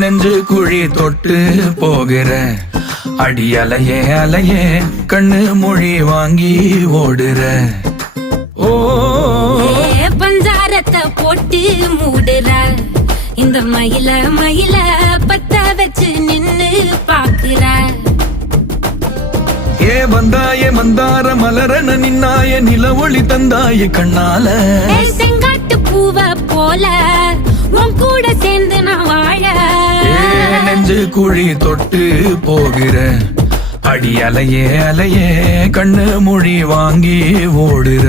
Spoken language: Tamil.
நெஞ்சு குழி தொட்டு போகிற அடி அலையே அலையே கண்ணு மொழி வாங்கி ஓடுற. ஓ பஞ்சாரத்தை போட்டு மூடுற இந்த மயில மயில பத்த வச்சு நின்னு பாக்குற. வந்தாய மந்தார மலரன நின்னாய நில ஒளி தந்தாய கண்ணால. செங்காட்டு பூவ போல உன் கூட சேர்ந்து நான் வாழ. நெஞ்சு குழி தொட்டு போகிற அடி அலையே அலையே கண்ணு மொழி வாங்கி ஓடுற.